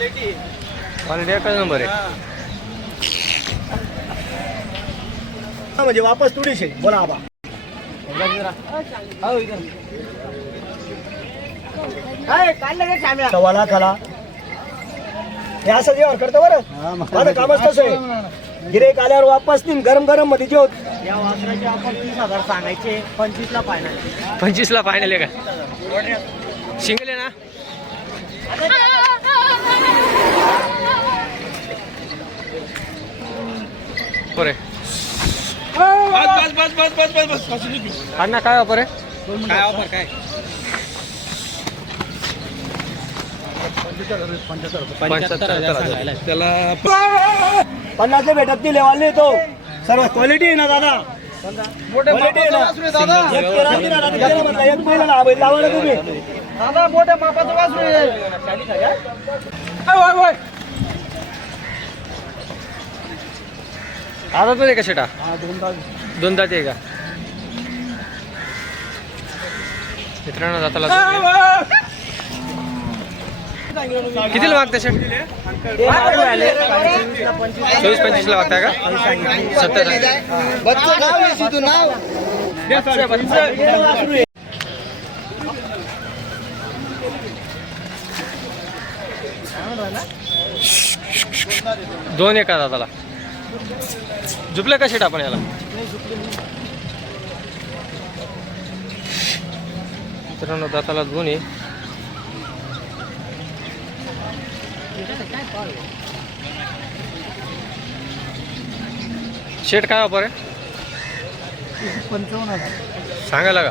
Quality. Quality एकच number आहे. म्हणजे वापस थोडीशी बोला आबा. सव्वा लाखाला. हे असं जेवण करतो बरं. माझं कामच तसं आहे. गिरेक आल्यावर वापस नाही गरम गरममध्ये जेवत. या वासराचे आपण तीस हजार सांगायचे. पंचवीस ला फायनल पंचवीसला फायनल आहे का? सिंगल आहे ना? बरे. बस बस बस बस बस बस बस. अण्णा काय वापर आहे? काय ऑफर काय? पंच्याहत्तर हजार. त्याला पन्नासला भेटत नाही लेवाल तो. सर्व क्वालिटी आहे ना दादा? क्वालिटी आहे ना? एक दिला ना, लावा तुम्ही. दादा मोठ्या मापाचं वासरू आता तो आहे का शेटा? दोन दाते आहे का? मित्रांनो जाताला कितीला मागते शेट? चोवीस पंचवीसला मागताय का? सत्तर दोन एका दादाला. झुपले का शेट आपण याला? मित्रांनो दाताला दोन आहे शेट काय वापर आहे? सांगायला का?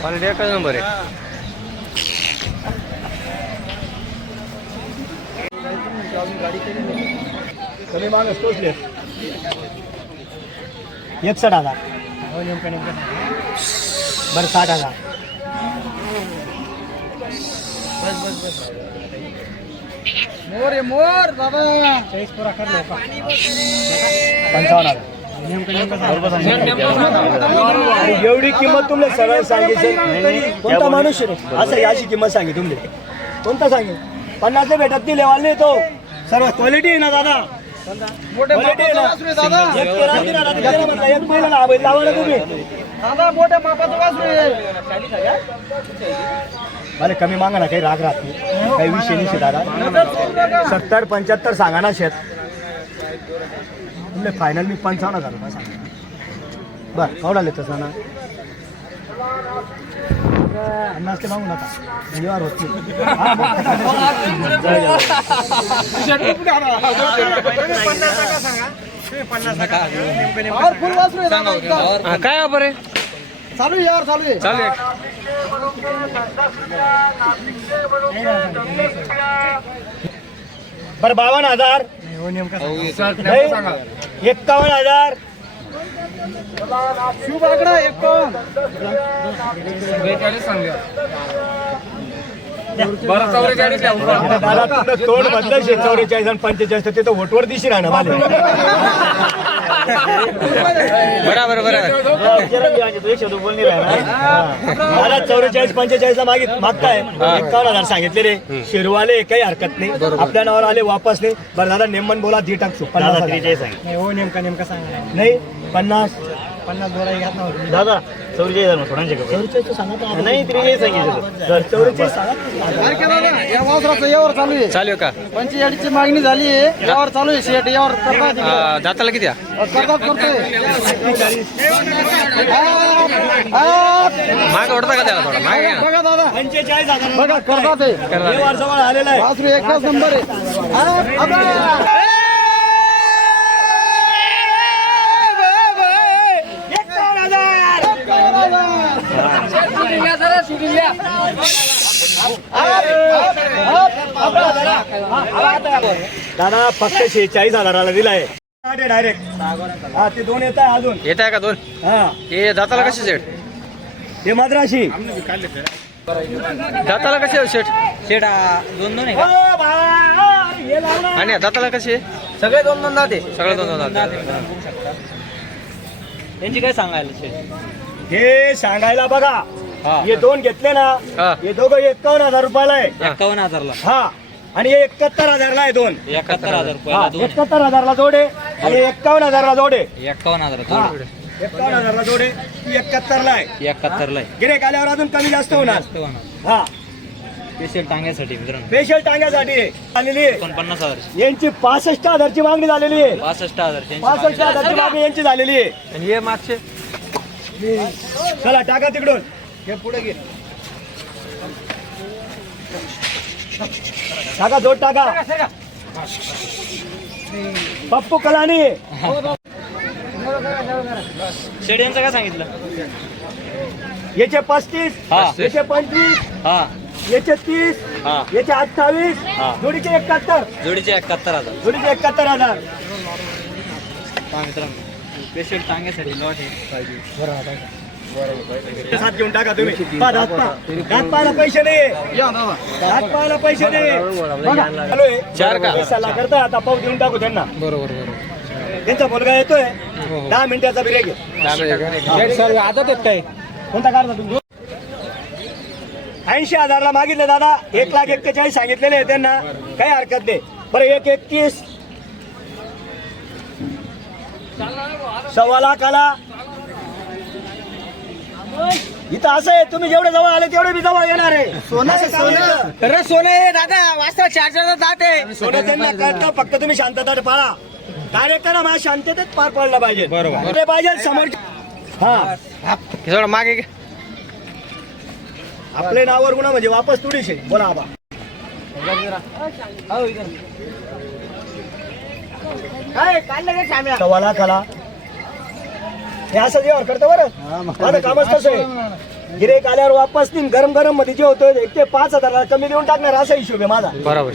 क्वालिटी एकच नंबर आहे. कमी तोच लेत एकसठ हजार. बरं साठ हजार. मोर आहे मोर बाबा चाळीस पुरा कर पंचावन्न हजार. एवढी किंमत तुम्हाला सरळ सांगितली. कोणता माणूस? असं याची किंमत सांगी तुम्ही कोणता सांगे पन्नास भेटत नाही लेवाल नाही तो. सर्व क्वालिटी आहे ना दादा? क्वालिटी आहे दादा. ना एक तेरा एक लावा तुम्ही. दादा मोठ्या मापाचं वासरू आहे. मला कमी मागा ना काही राग राहत नाही. काही विषय नाही दादा. सत्तर पंच्याहत्तर सांगा ना शेत. तुमले फायनल मी पंचावन्न हजार रुपये सांगा बर केवढा लेत ना अन्नास ते मागू नका व्यवहार होत नाही. हा. हा, काय वापर आहे चालू आहे यावर चालू आहे. चालू आहे. बरं बावन्न हजार नाही, एक्कावन्न हजार. शुभ आकडा एकावन्न दादा तुझं तोंड बदल शे चौवेचाळीस आणि पंचेचाळीस ते तर वोटवर दिशी राहणार मला. बरोबर बरोबर. मला चौवेचाळीस पंचेचाळीस ला मागित मागताय. एकावन्न हजार सांगितले रे शिरवाले काही हरकत नाही. आपल्या नावावर आले वापस नाही. बरं दादा नेमन बोला दी टाकतो पन्नास हजार. हो नेमका नेमका सांगा. नाही पन्नास. पन्नास बोला घ्या ना दादा चौरीचे हजार सांगा तर. नाही त्रिजे सांगितलं यावर चालू आहे. चालू का? पंचेचाळीसची मागणी झाली आहे. यावर चालू आहे शेट यावर करतात दाताला किती? करतात करतोय. माग ओढता का त्याला थोडा? मागे. बघा दादा. पंचेचाळीस हजार. बघा करतात आहे. वासरू एकच नंबर आहे आ, आबा. एकावन्न हजार एकावन्न हजार. दादा फक्त शेहेचाळीस हजाराला दिलाय. डायरेक्ट हा ते दोन येत आहे अजून. येत आहे का दोन? हा. हे दाताला कसे शेट हे मद्राशी. दाताला कसे शेट शेट दोन दोन. आणि दाताला कसे? सगळे दोन दोन दाते सगळं दोन दोन दात यांची काय सांगायला शेट हे सांगायला बघा. हा. हे दोन घेतले ना हा. दोघं एकावन्न हजार रुपयाला आहे. एकावन्न हजारला. हा. आणि हे एकाहत्तर हजारला आहे दोन. एकाहत्तर हजार हा रुपयाला दोन एकाहत्तर हजारला जोडे आणि एकावन्न हजारला जोडे एकावन्न हजार हा. दोन. एकावन्न हजारला जोडे ती एकाहत्तरला आहे. एकाहत्तरला आहे. गिरेक आल्यावर अजून कमी जास्त होणार. जास्त होणार. हा. स्पेशल टांग्यासाठी मित्रांनो. स्पेशल टांग्यासाठी आहे. आलेली आहे. एकोणपन्नास हजार. यांची पासष्ट हजारची मागणी झालेली आहे. पासष्ट हजार त्यांची पासष्ट मागणी. हजारची मागणी यांची झालेली आहे. आणि हे मागचे? चला टाका तिकडून. हे पुढे घे. टाका जोड टाका. पप्पू कलानी. शेट यांचं काय सांगितलं? याचे पस्तीस हा. याचे पंचवीस हा. याचे तीस हा. याचे अठ्ठावीस हा. जोडीचे एकाहत्तर. जोडीचे एकाहत्तर हजार. जोडीचे एकाहत्तर हजार. मित्रांनो स्पेशल टांग्यासाठी लॉट आहे. सात घेऊन टाका तुम्ही. पहा, दात पहा. दात पाहायला पैसे नाही. दात पाहायला पैसे नाही. चार का? पैशाला करताय आता पाऊ देऊन टाकू त्यांना. बरोबर बरोबर. त्यांचा मुलगा येतोय. दहा मिनिटाचा ब्रेक आहे. आहेत काय? कोणता काढता तुम्ही ऐंशी हजारला मागितले दादा. एक लाख एक्केचाळीस सांगितलेले आहे त्यांना. काही हरकत नाही. बरं एक एकतीस. सव्वा लाख आला इथं असं आहे तुम्ही जेवढे जवळ आले तेवढे मी जवळ येणार आहे. सोनं सोनं. अरे सोने दादा. वाजता चार चार जात आहे सोनं त्यांना कळतं. फक्त तुम्ही शांतता पाळा. कार्यक्रम हा शांततेत पार पडला पाहिजे. बरोबर. पाहिजे समोर हा. हे थोडं मागे घे. आपले नावावर गुन्हा म्हणजे वापस थोडीशे बोला आबा. सव्वा लाखाला. हे असं करतो बरं. माझं कामच कसं आहे. गिरेक आल्यावर वापस तीन गरम गरममध्ये जे होतं एक ते पाच हजार कमी देऊन टाकणार असा हिशोब आहे माझा. बरोबर.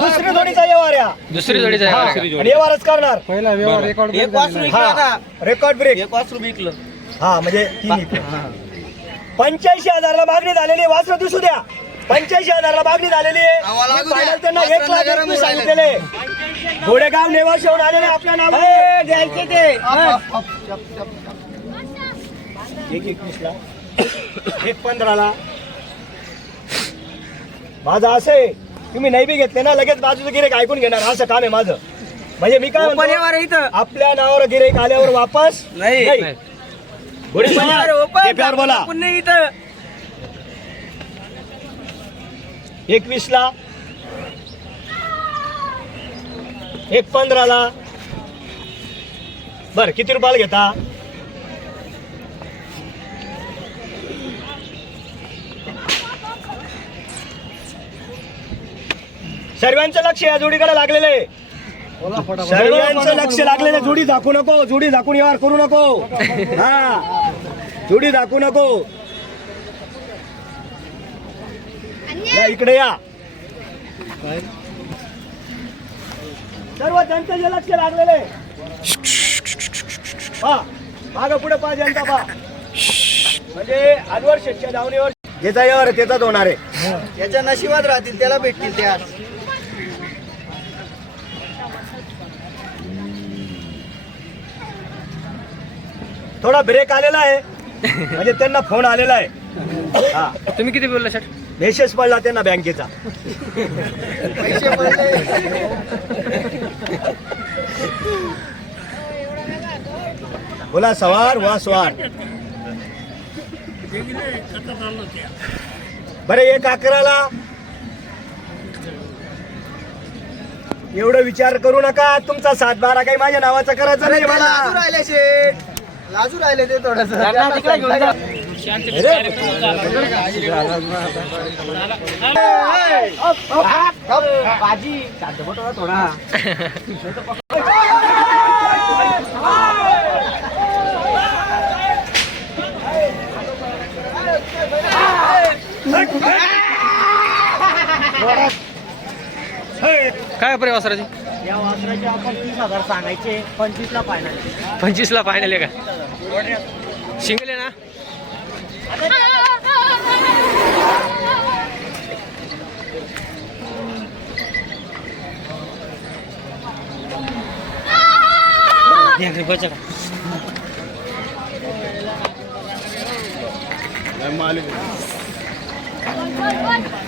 दुसरी जोडीचा व्यवहार या. दुसरी जोडीचं? आणि व्यवहारच करणार. एक वासरू विकलं आता. हा रेकॉर्ड ब्रेक एक वासरू विकलं. हा म्हणजे तीन पंच्याऐंशी हजारला मागणी झालेली वासरं दिसू द्या. पंच्याऐंशी हजारला मागणी झालेली आहे. Final त्यांना एक लाख एकवीस सांगितलेले. घोडेगाव नेवास येऊन आलेले आपल्या नावाने. द्यायचे ते. एक एकवीसला एक पंधराला. माझं असं आहे तुम्ही नाही बी घेतले ना लगेच बाजूचं गिरेक ऐकून घेणार. असं काम आहे माझं. म्हणजे मी काय म्हणतो, इथं. आपल्या नावावर गिरेक आल्यावर वापस? नाही. घोडे बोला. इथं. एकवीस ला एक पंधराला बर किती रुपयाला घेता? सर्वांचं लक्ष या जोडीकडे लागलेलं आहे. सर्वांचं लक्ष लागलेलं. जोडी दाखवू नको जोडी दाखवून व्यवहार करू नको. हा. जोडी दाखवू नको. या इकडे या. सर्व त्यांचं जे लक्ष लागलेलं. आहे पहा माग पुढे पहा जनता पहा. म्हणजे आजवर शेतच्या धावणीवर ज्याचा यावर आहे त्याचाच होणार आहे. त्याच्या नशिबात राहतील त्याला भेटतील त्या थोडा ब्रेक आलेला आहे. म्हणजे त्यांना फोन आलेला आहे. हा. तुम्ही किती बोलला शेट मेसेज पडला त्यांना बँकेचा. बोला सवार वा स्वार. बरं एक अकराला. एवढं विचार करू नका तुमचा सात बारा काही माझ्या नावाचा करायचा नाही लाजू मला. लाजू राहिले ते थोडस. थोडा काय अपरे वासराची? या वासराचे आपण तीस हजार सांगायचे पंचवीसला फायनल पंचवीसला फायनल आहे का? हो. सिंगल आहे ना?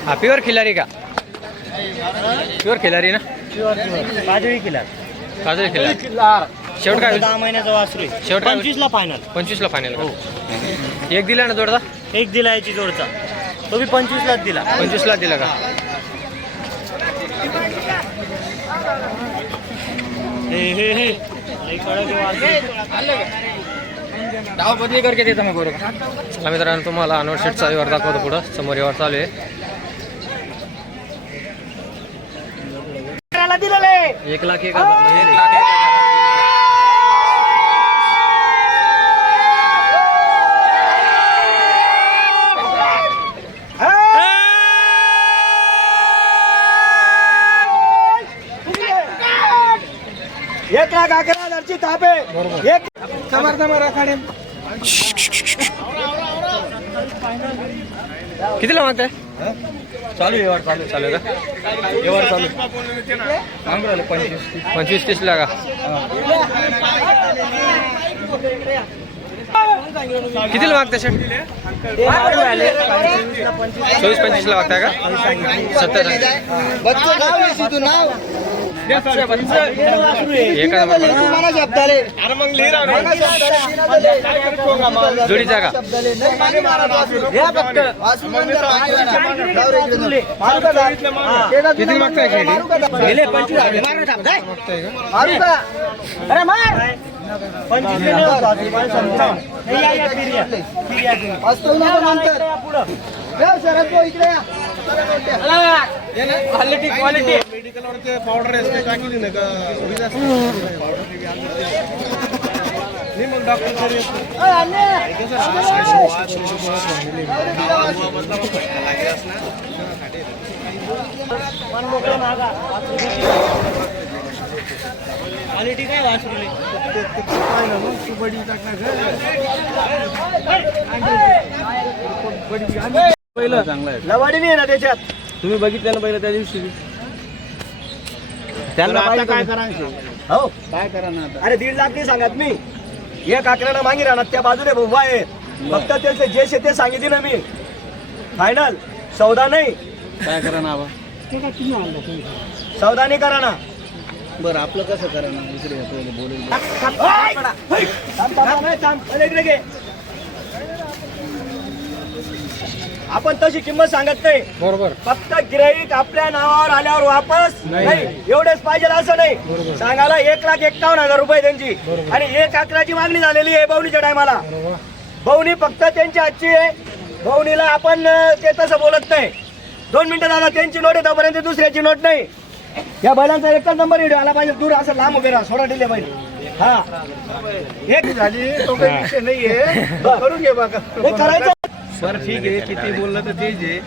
हा प्युअर खिलारी का? प्युअर खिलारी ना? पाजळी किला काजळी खिलारी शेवट काय? दहा महिन्याचा वासरू. शेवट? पंचवीस ला फायनल पंचवीसला फायनल का? एक दिला ना जोडदा एक दिला याची जोडचा. तो बी पंचवीस लाच दिला. पंचवीसला दिला का? हे हे हे. लई कडक आहे वासरू. डाव बदली करके देतो मी बरोबर चला मित्रांनो तुम्हाला अनवर शेटचा व्यवहार दाखवतो पुढं. समोर व्यवहार चालू आहे. दिलेले एक लाख एक हजार एक लाख एक एक लाख अकरा हजारची ताप एक समर्थ मराखाडे कितीला मागताय? चालू व्यवहार चालू चालू आहे का? व्यवहार चालू पंचवीस तीसला का? कितीला मागताय शेट चोवीस पंचवीसला मागताय का? सत्तर. किती मागताय अरे मार. पंचवीस असतो ना शरद भाऊ इकडे या आहे सिद्धू नाव एक हजार तुम्हाला शब्दाले जोडीचा का? किती मागताय मारू का अरे मार असतो ना नंतर या, शरद भाऊ इकडे या. अ, अन्य. क्वालिटी काय वासरू लवाडी नाही ना त्याच्यात तुम्ही बघितलं ना पहिलं त्या दिवशी त्यांना आता काय काय करा हो काय करा ना आता अरे दीड लाख नाही सांगत मी एक अकराला मागे राहणार त्या बाजूने उभा आहे फक्त त्याचे जे शे ते सांगितले ना मी फायनल सौदा नाही काय करा ना आबा सौदा नाही करा ना बरं आपलं कसं करा ना इकडे या पहिले बोलून थांब, थांब, थांब, नाही, थांब. पहिले इकडे घे. आपण तशी किंमत सांगत नाही. बरोबर. फक्त गिराईक आपल्या नावावर आल्यावर वापस नाही एवढेच पाहिजे असं नाही. सांगायला एक लाख एक्कावन्न हजार रुपये त्यांची. आणि एक अकराची मागणी झालेली आहे बवणीच्या टायमाला. बवणी फक्त त्यांची आजची आहे. बवणीला आपण ते तसं बोलत नाही. दोन मिनिटं झाला त्यांची नोट आहे तोपर्यंत दुसऱ्याची नोट नाही. या बैलांचा एकच नंबर व्हिडिओ आला पाहिजे. दूर असं लांब उभे राहा. सोडा दिले बैल. हा. एक झाली तो काही विषय नाहीये. करून घे हे करायचं बरं ठीक आहे किती बोललं तर तेच आहे.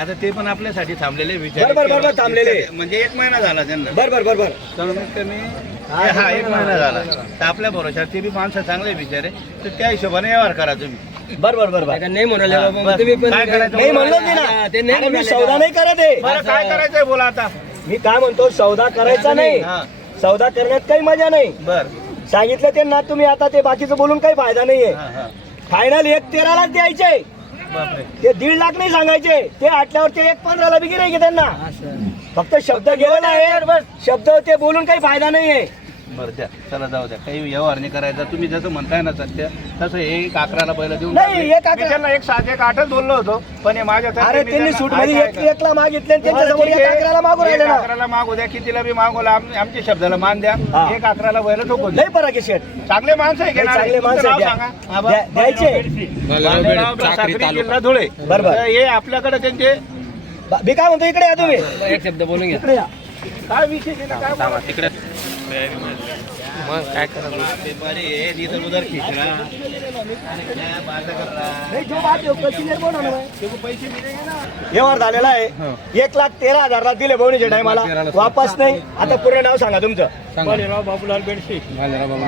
आता ते पण आपल्यासाठी थांबलेले विचार बरोबर, बरोबर, थांबलेले. म्हणजे एक महिना झाला त्यांना. बर बर बर बर. कमीत कमी हा एक महिना झाला. तर आपल्या भरोशावर ते बी माणसं चांगले विचार आहे तर त्या हिशोबाने व्यवहार करा तुम्ही. बर बर बर बर. नाही म्हणाले हा, बस. काय करायचं नाही बोला. म्हणलं नाही ना. अरे मी सौदा नाही करत आहे बरं काय करायचंय बोला आता. मी काय म्हणतो सौदा करायचा नाही हा. सौदा करण्यात काही मजा नाही. बर. सांगितलं ते ना तुम्ही आता ते बाकीचं बोलून काही फायदा नाहीये. हा हा. फायनल एक तेरालाच द्यायचे. ते दीड लाख नाही सांगायचे. ते आटल्यावर ते एक पंधराला बिगी नाही त्यांना. फक्त शब्द गेलेला आहे. शब्द ते बोलून काही फायदा नाहीये. बरं द्या चला जाऊ द्या काही व्यवहार नाही करायचा तुम्ही जसं म्हणताय ना सध्या तसं हे एक अकराला पहिलं देऊन नाही. एक अकरा- त्यांना एक सात एक आठच बोललो होतो पण हे माझ्या अरे त्यांनी सूटमध्ये एक एकला मागितले आणि त्यांच्यासमोर एक अकराला मागू राहिले ना अकराला मागू द्या कितीला बी मागू आम- आमच्या शब्दाला मान द्या हा. एक अकराला बैल ठोकून लय फरक आहे शेट चांगले माणसं आहे नाही, घेणारे. चांगले माणसं तुमचं नाव आहे, सांगा. द्या. आबा. द्या- द्यायचे. बांधेराव, चाकरी साक्री, तालुका. जिल्हा धुळे बरोबर. तर हे आपल्याकडे त्यांचे बा- मी काय म्हणतो इकडे या तुम्ही एक शब्द बोलून घ्या इकडे या काय विषय आहे ना, काय बोलायचं? तिकडे तयारी मग काय व्यवहार झालेला आहे. हो. एक लाख तेरा हजारला दिले बवणीच्या टायमाला. वापस नाही. आता पुरे नाव सांगा तुमचं. बालेराव बाबूलाल बेडशे.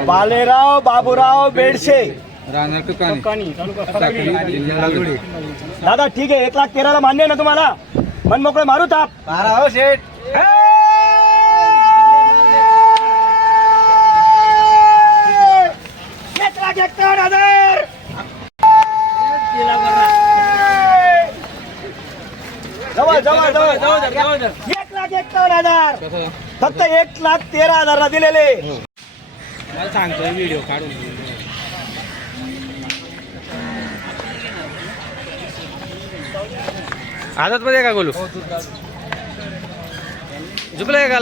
बालेराव बाबूराव बेडशे. दादा ठीक आहे. एक लाख तेराला मान्य ना तुम्हाला? मन मोकळे मारू ताप बारा हो शेठ. एक हजार जवळ जवळ एक लाख एकावन्न हजार फक्त एक लाख तेरा हजारला दिलेले. सांगतोय व्हिडिओ काढून. आदत मध्ये का गोलू? झुपलाय का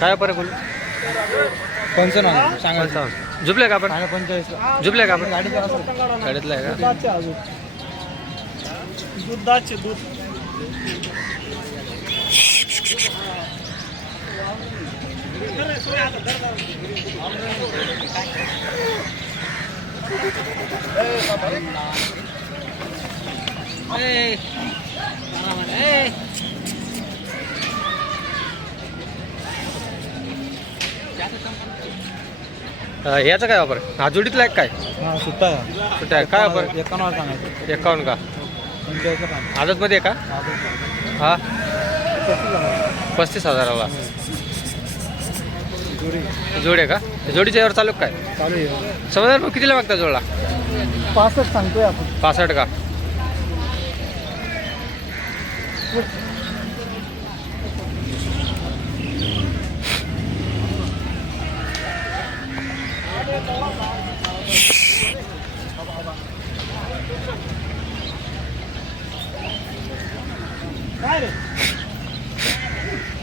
काय बरं गोलू पंचावन्न सांगा. पंचावन्न. झुपले का आपण? पंचेचाळीस झुपले का आपण? गाडीतला आहे का? दुधाचे दूध. याचं काय वापर हा जोडीतला आहे काय? हा सुट्टा कुठे आहे. काय वापर? एकावन्न सांगायचं एकावन्न का? सांगा. आदतमध्ये आहे का? हा? पस्तीस हजाराला. जोडी. आहे का? जोडीच्या यावर चालू काय? चालू आहे. समजा मग कितीला मागता जोडला? पासष्ट सांगतोय आपण. पासष्ट का?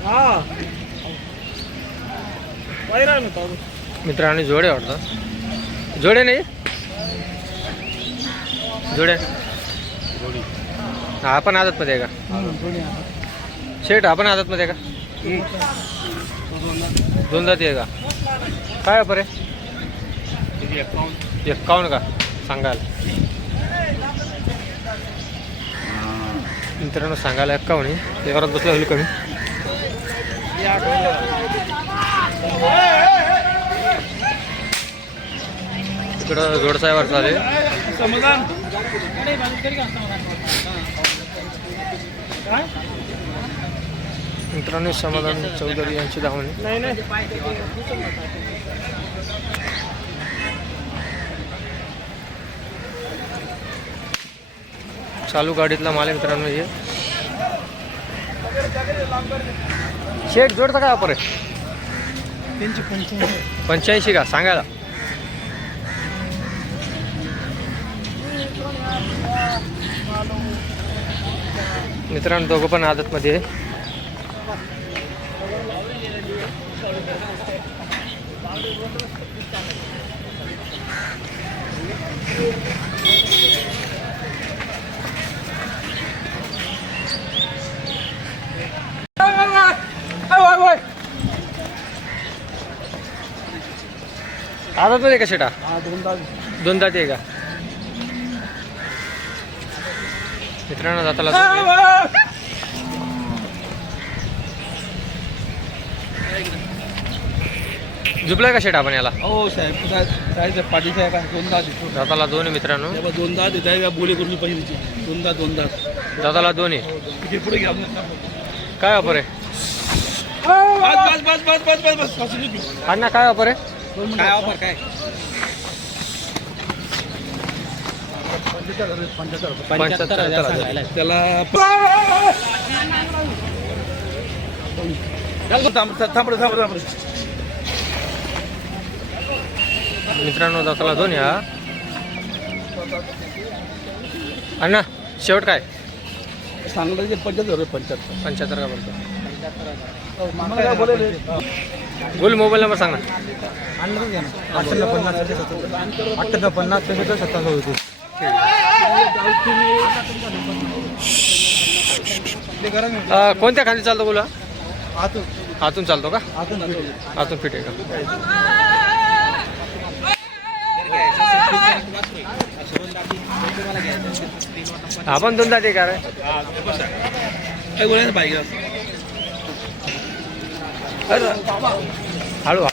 हा. मित्रांनी जोडे वाटतं जोडे नाही? जोड्या? आपण आदत मध्ये का? शेट आपण आदत मध्ये का? दोनदा आहे का? काय बरे एक्कावन्न का? सांगाल. मित्रांनो सांगायला एक्कावन्न एवढ्यात बसला होईल कमी. इकडं जोडसाहेबार चालेल मित्रांनो समाधान चौधरी यांची धावणी. नाही नाही. चालू गाडीतला माल मित्रांनो हे. शेट जोडचा काय वापर आहे? त्यांची पंच्याऐंशी पंच्याऐंशी का? सांगायला. मित्रांनो दोघं पण आदतमध्ये आहे. आता आहे का शेटा दोन दाती आहे का मित्रांनो जाताला झुपलाय का शेटा आपण याला हो साहेब पाठीचा आहे का दोन दात येतो दाताला दोन आहे मित्रांनो दोन दात येत आहे का बोली करून पहिलीची दोन दात दोन दात दाताला दोन आहे पुढे घ्या काय वापर आहे ना काय वापर आहे काय ऑफर काय? त्याला मित्रांनो दाखला दोन या. अण्णा शेवट काय? सांगलं पंच्याहत्तर पंच्याहत्तर. पंच्याहत्तर का बोलतो? बोल मोबाईल नंबर सांग ना. अठ्ठ्याण्णव पन्नास अठ्ठ्याण्णव पन्नास त्याच्यात सत्तावन्न होते. कोणत्या खांदी चालतो बोला? आतून. आतून चालतो का? आतून आतून फिट आहे का? आपण दोन जाते का रे? अरे, हळू